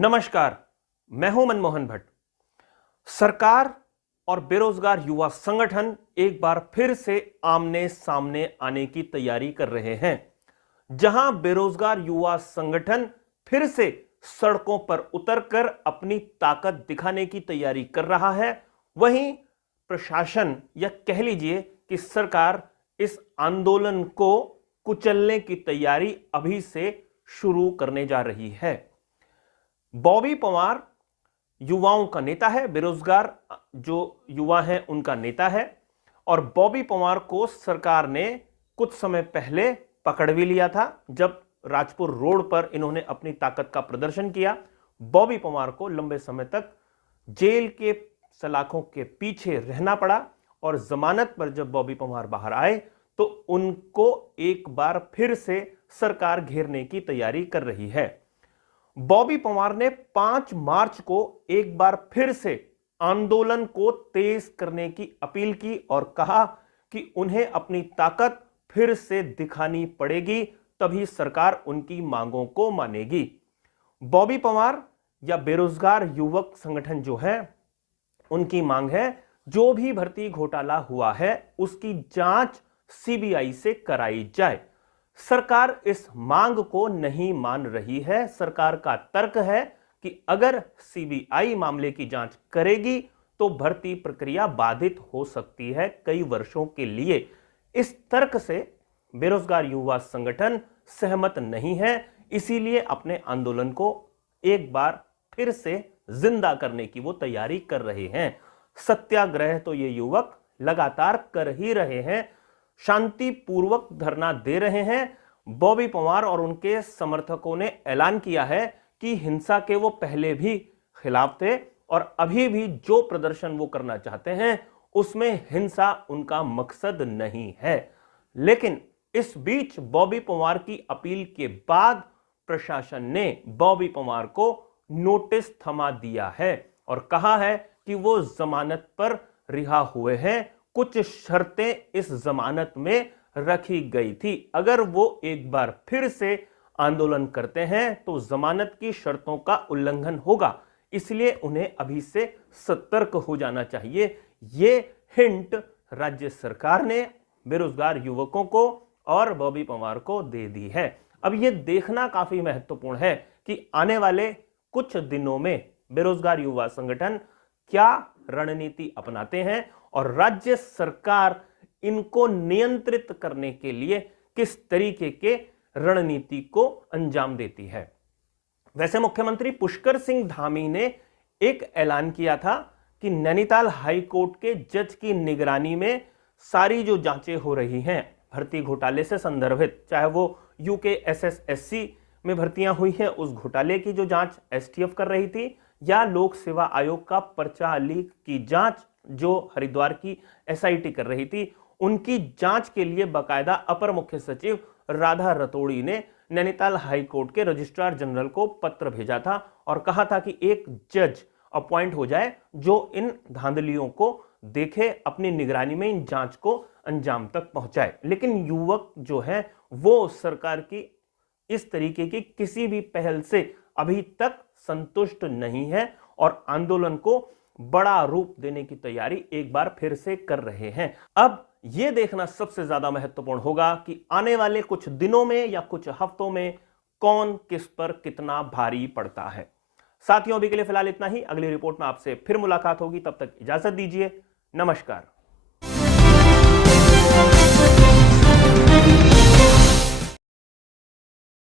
नमस्कार, मैं हूं मनमोहन भट्ट। सरकार और बेरोजगार युवा संगठन एक बार फिर से आमने सामने आने की तैयारी कर रहे हैं। जहां बेरोजगार युवा संगठन फिर से सड़कों पर उतरकर अपनी ताकत दिखाने की तैयारी कर रहा है, वहीं प्रशासन या कह लीजिए कि सरकार इस आंदोलन को कुचलने की तैयारी अभी से शुरू करने जा रही है। बॉबी पवार युवाओं का नेता है, बेरोजगार जो युवा हैं उनका नेता है। और बॉबी पवार को सरकार ने कुछ समय पहले पकड़ भी लिया था जब राजपुर रोड पर इन्होंने अपनी ताकत का प्रदर्शन किया। बॉबी पवार को लंबे समय तक जेल के सलाखों के पीछे रहना पड़ा और जमानत पर जब बॉबी पवार बाहर आए तो उनको एक बार फिर से सरकार घेरने की तैयारी कर रही है। बॉबी पवार ने 5 मार्च को एक बार फिर से आंदोलन को तेज करने की अपील की और कहा कि उन्हें अपनी ताकत फिर से दिखानी पड़ेगी, तभी सरकार उनकी मांगों को मानेगी। बॉबी पवार या बेरोजगार युवक संगठन जो है, उनकी मांग है जो भी भर्ती घोटाला हुआ है उसकी जांच सीबीआई से कराई जाए। सरकार इस मांग को नहीं मान रही है। सरकार का तर्क है कि अगर सीबीआई मामले की जांच करेगी तो भर्ती प्रक्रिया बाधित हो सकती है कई वर्षों के लिए। इस तर्क से बेरोजगार युवा संगठन सहमत नहीं है, इसीलिए अपने आंदोलन को एक बार फिर से जिंदा करने की वो तैयारी कर रहे हैं। सत्याग्रह तो ये युवक लगातार कर ही रहे हैं, शांतिपूर्वक धरना दे रहे हैं। बॉबी पवार और उनके समर्थकों ने ऐलान किया है कि हिंसा के वो पहले भी खिलाफ थे और अभी भी जो प्रदर्शन वो करना चाहते हैं उसमें हिंसा उनका मकसद नहीं है। लेकिन इस बीच बॉबी पवार की अपील के बाद प्रशासन ने बॉबी पवार को नोटिस थमा दिया है और कहा है कि वो जमानत पर रिहा हुए हैं। कुछ शर्तें इस जमानत में रखी गई थी, अगर वो एक बार फिर से आंदोलन करते हैं तो जमानत की शर्तों का उल्लंघन होगा, इसलिए उन्हें अभी से सतर्क हो जाना चाहिए। ये हिंट राज्य सरकार ने बेरोजगार युवकों को और बॉबी पवार को दे दी है। अब ये देखना काफी महत्वपूर्ण है कि आने वाले कुछ दिनों में बेरोजगार युवा संगठन क्या रणनीति अपनाते हैं और राज्य सरकार इनको नियंत्रित करने के लिए किस तरीके के रणनीति को अंजाम देती है। वैसे मुख्यमंत्री पुष्कर सिंह धामी ने एक ऐलान किया था कि नैनीताल हाई कोर्ट के जज की निगरानी में सारी जो जांचें हो रही हैं भर्ती घोटाले से संदर्भित, चाहे वो यूकेएसएसएससी में भर्तियां हुई हैं उस घोटाले की जो जांच एसटीएफ कर रही थी, या लोक सेवा आयोग का पर्चा लीक की जांच जो हरिद्वार की एसआईटी कर रही थी, उनकी जांच के लिए बकायदा अपर मुख्य सचिव राधा रतोड़ी ने नैनीताल हाई कोर्ट के रजिस्ट्रार जनरल को पत्र भेजा था और कहा था कि एक जज अपॉइंट हो जाए जो इन धांधलियों को देखे, अपनी निगरानी में इन जांच को अंजाम तक पहुंचाए। लेकिन युवक जो है वो सरकार की इस तरीके की किसी भी पहल से अभी तक संतुष्ट नहीं है और आंदोलन को बड़ा रूप देने की तैयारी एक बार फिर से कर रहे हैं। अब यह देखना सबसे ज्यादा महत्वपूर्ण होगा कि आने वाले कुछ दिनों में या कुछ हफ्तों में कौन किस पर कितना भारी पड़ता है। साथियों, अभी के लिए फिलहाल इतना ही। अगली रिपोर्ट में आपसे फिर मुलाकात होगी, तब तक इजाजत दीजिए। नमस्कार।